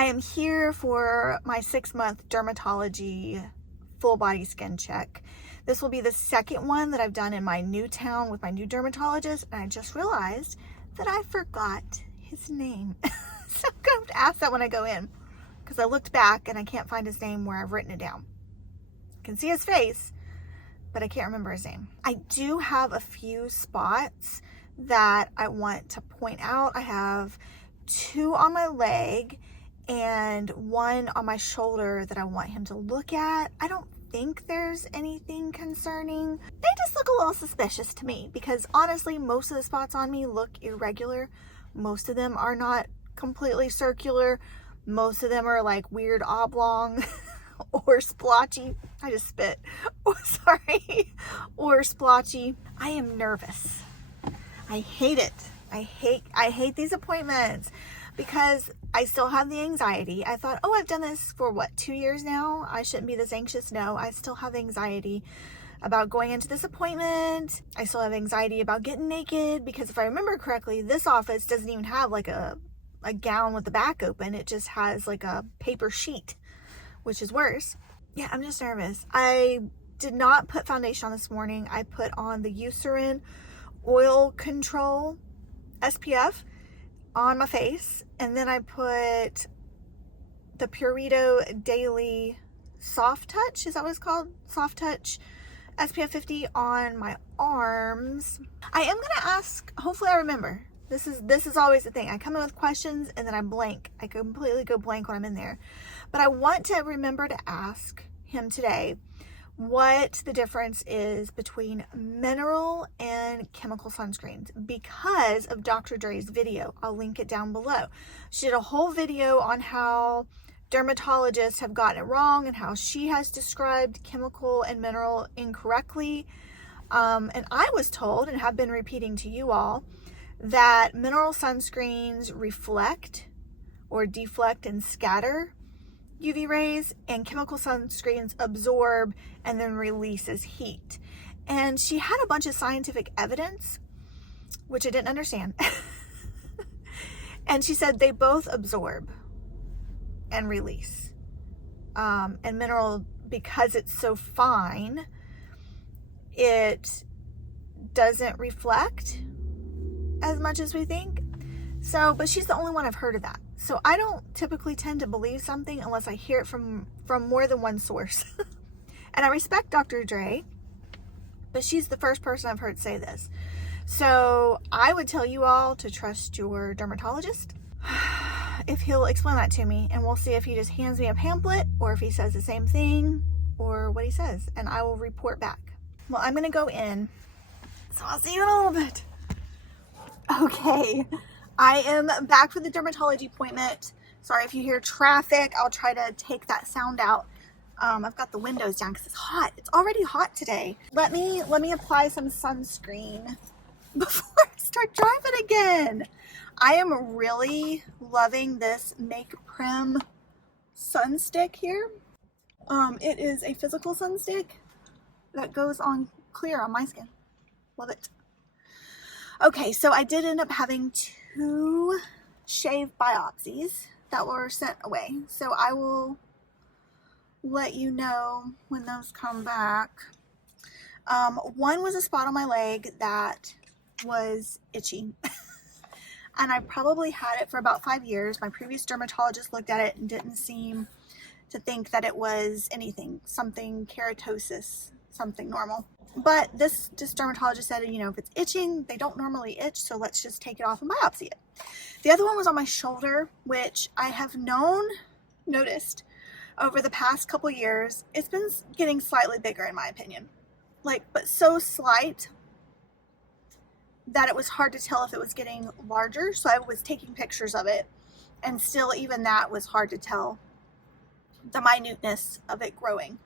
I am here for my 6-month dermatology full body skin check. This will be the second one that I've done in my new town with my new dermatologist, and I just realized that I forgot his name. So I'm going to have to ask that when I go in, because I looked back and I can't find his name where I've written it down. I can see his face, but I can't remember his name. I do have a few spots that I want to point out. I have 2 on my leg and 1 on my shoulder that I want him to look at. I don't think there's anything concerning. They just look a little suspicious to me because honestly, most of the spots on me look irregular. Most of them are not completely circular. Most of them are like weird oblong or splotchy. I just spit. Oh, sorry. Or splotchy. I am nervous. I hate it. I hate these appointments because I still have the anxiety. I thought, oh, I've done this for what, 2 years now? I shouldn't be this anxious. No, I still have anxiety about going into this appointment. I still have anxiety about getting naked because if I remember correctly, this office doesn't even have like a gown with the back open. It just has like a paper sheet, which is worse. Yeah, I'm just nervous. I did not put foundation on this morning. I put on the Eucerin Oil Control SPF on my face, and then I put the Purito Daily Soft Touch, is that what it's called? Soft Touch SPF 50 on my arms. I am gonna ask, hopefully I remember. This is always the thing. I come in with questions and then I blank. I completely go blank when I'm in there. But I want to remember to ask him today what the difference is between mineral and chemical sunscreens because of Dr. Dre's video. I'll link it down below. She did a whole video on how dermatologists have gotten it wrong and how she has described chemical and mineral incorrectly. And I was told, and have been repeating to you all, that mineral sunscreens reflect or deflect and scatter UV rays, and chemical sunscreens absorb and then releases heat. And she had a bunch of scientific evidence, which I didn't understand. And she said they both absorb and release. And mineral, because it's so fine, it doesn't reflect as much as we think. So, but she's the only one I've heard of that. So I don't typically tend to believe something unless I hear it from more than one source. And I respect Dr. Dre, but she's the first person I've heard say this. So I would tell you all to trust your dermatologist if he'll explain that to me, and we'll see if he just hands me a pamphlet or if he says the same thing or what he says, and I will report back. Well, I'm gonna go in, so I'll see you in a little bit. Okay, I am back for the dermatology appointment. Sorry if you hear traffic. I'll try to take that sound out. I've got the windows down because it's hot. It's already hot today. Let me apply some sunscreen before I start driving again. I am really loving this Make Prim sun stick here. It is a physical sun stick that goes on clear on my skin. Love it. Okay, so I did end up having 2 shave biopsies that were sent away. So I will let you know when those come back. One was a spot on my leg that was itchy. And I probably had it for about 5 years. My previous dermatologist looked at it and didn't seem to think that it was anything, something keratosis, something normal. But this dermatologist said, you know, if it's itching, they don't normally itch, so let's just take it off and biopsy it. The other one was on my shoulder, which I have noticed over the past couple years. It's been getting slightly bigger in my opinion. But so slight that it was hard to tell if it was getting larger. So I was taking pictures of it, and still even that was hard to tell the minuteness of it growing.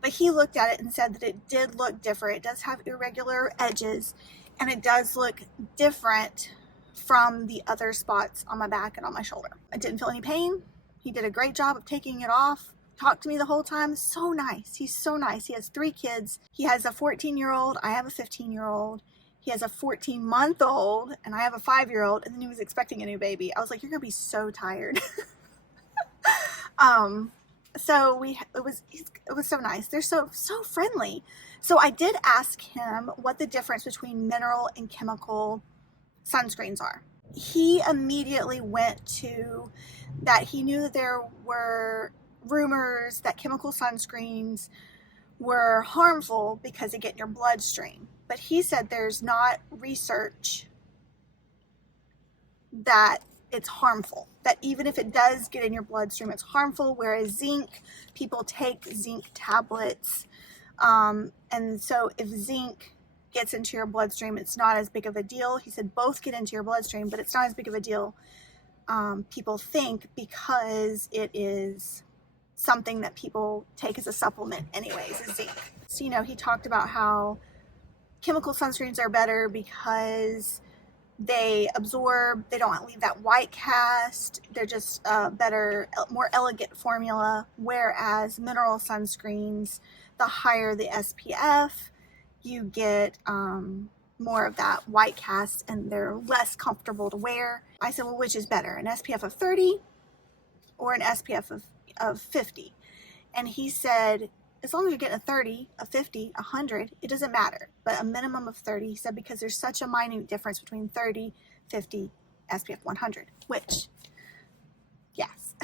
But he looked at it and said that it did look different. It does have irregular edges, and it does look different from the other spots on my back and on my shoulder. I didn't feel any pain. He did a great job of taking it off. Talked to me the whole time. So nice. He's so nice. He has 3 kids. He has a 14-year-old. I have a 15-year-old. He has a 14-month-old, and I have a 5-year-old, and then he was expecting a new baby. I was like, you're gonna be so tired. So it was so nice. They're so friendly. So I did ask him what the difference between mineral and chemical sunscreens are. He immediately went to that he knew that there were rumors that chemical sunscreens were harmful because they get in your bloodstream. But he said there's not research that it's harmful, that even if it does get in your bloodstream, it's harmful. Whereas zinc, people take zinc tablets. And so if zinc gets into your bloodstream, it's not as big of a deal. He said both get into your bloodstream, but it's not as big of a deal, people think, because it is something that people take as a supplement anyways, is zinc. So, you know, he talked about how chemical sunscreens are better because they absorb, they don't leave that white cast, they're just a better, more elegant formula, whereas mineral sunscreens, the higher the SPF, you get more of that white cast and they're less comfortable to wear. I said, well, which is better, an SPF of 30 or an SPF of 50? And he said, as long as you're getting a 30, a 50, 100, it doesn't matter. But a minimum of 30, he said, because there's such a minute difference between 30, 50, SPF 100, which, yes.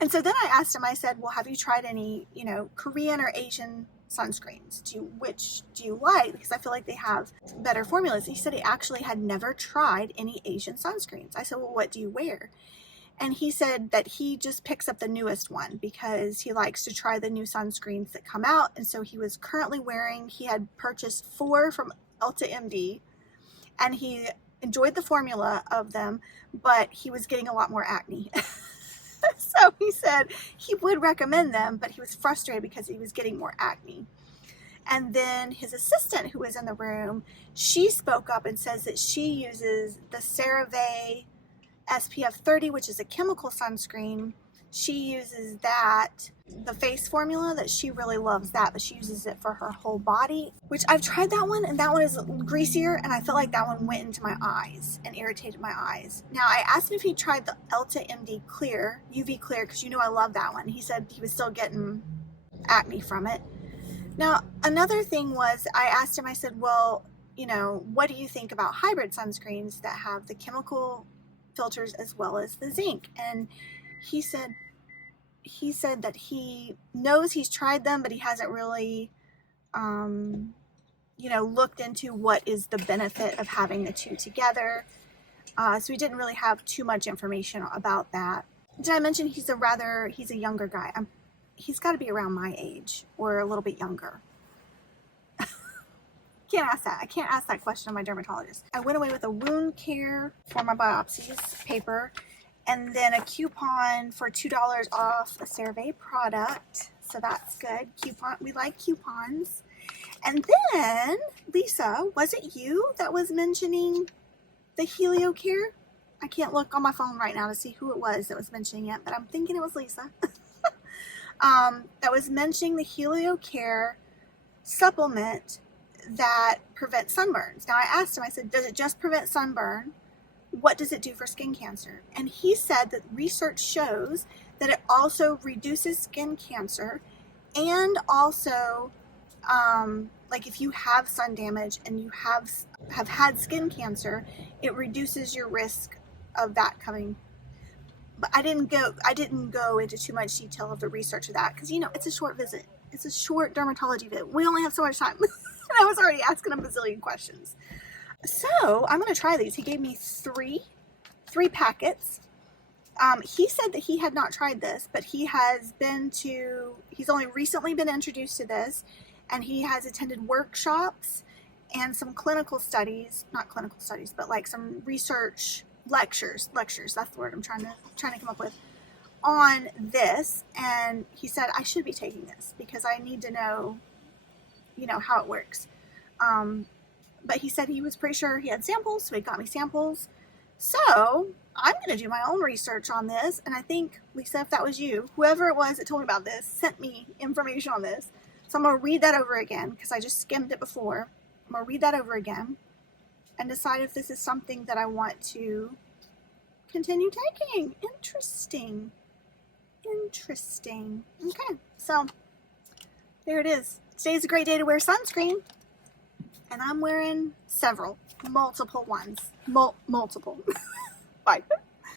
And so then I asked him, I said, well, have you tried any, you know, Korean or Asian sunscreens? Which do you like? Because I feel like they have better formulas. He said he actually had never tried any Asian sunscreens. I said, well, what do you wear? And he said that he just picks up the newest one because he likes to try the new sunscreens that come out. And so he was currently wearing, he had purchased 4 from Ulta MD, and he enjoyed the formula of them, but he was getting a lot more acne. So he said he would recommend them, but he was frustrated because he was getting more acne. And then his assistant, who was in the room, she spoke up and says that she uses the CeraVe SPF 30, which is a chemical sunscreen. She uses that, the face formula, that she really loves that, but she uses it for her whole body, which I've tried that one, and that one is greasier, and I felt like that one went into my eyes and irritated my eyes. Now, I asked him if he tried the Ulta MD Clear, UV Clear, because you know I love that one. He said he was still getting acne from it. Now, another thing was, I asked him, I said, well, you know, what do you think about hybrid sunscreens that have the chemical filters as well as the zinc? And he said that he knows he's tried them, but he hasn't really you know, looked into what is the benefit of having the two together. So he didn't really have too much information about that. Did I mention he's a younger guy? He's got to be around my age or a little bit younger. Can't ask that. I can't ask that question of my dermatologist. I went away with a wound care for my biopsies paper, and then a coupon for $2 off a CeraVe product. So that's good. Coupon. We like coupons. And then, Lisa, was it you that was mentioning the Helio care? I can't look on my phone right now to see who it was that was mentioning it, but I'm thinking it was Lisa. That was mentioning the Helio care supplement that prevents sunburns. Now I asked him, I said, does it just prevent sunburn? What does it do for skin cancer? And he said that research shows that it also reduces skin cancer, and also like if you have sun damage and you have had skin cancer, it reduces your risk of that coming. But I didn't go into too much detail of the research of that, because, you know, it's a short visit. It's a short dermatology visit. We only have so much time. And I was already asking a bazillion questions. So I'm going to try these. He gave me three packets. He said that he had not tried this, but he's only recently been introduced to this, and he has attended workshops and some clinical studies, not clinical studies, but like some research lectures, that's the word I'm trying to come up with, on this. And he said I should be taking this because I need to know, you know, how it works. But he said he was pretty sure he had samples, so he got me samples. So I'm going to do my own research on this. And I think, Lisa, if that was you, whoever it was that told me about this, sent me information on this. So I'm going to read that over again because I just skimmed it before. I'm going to read that over again and decide if this is something that I want to continue taking. Interesting. Interesting. Okay, so there it is. Today's a great day to wear sunscreen, and I'm wearing multiple ones. Multiple. Bye.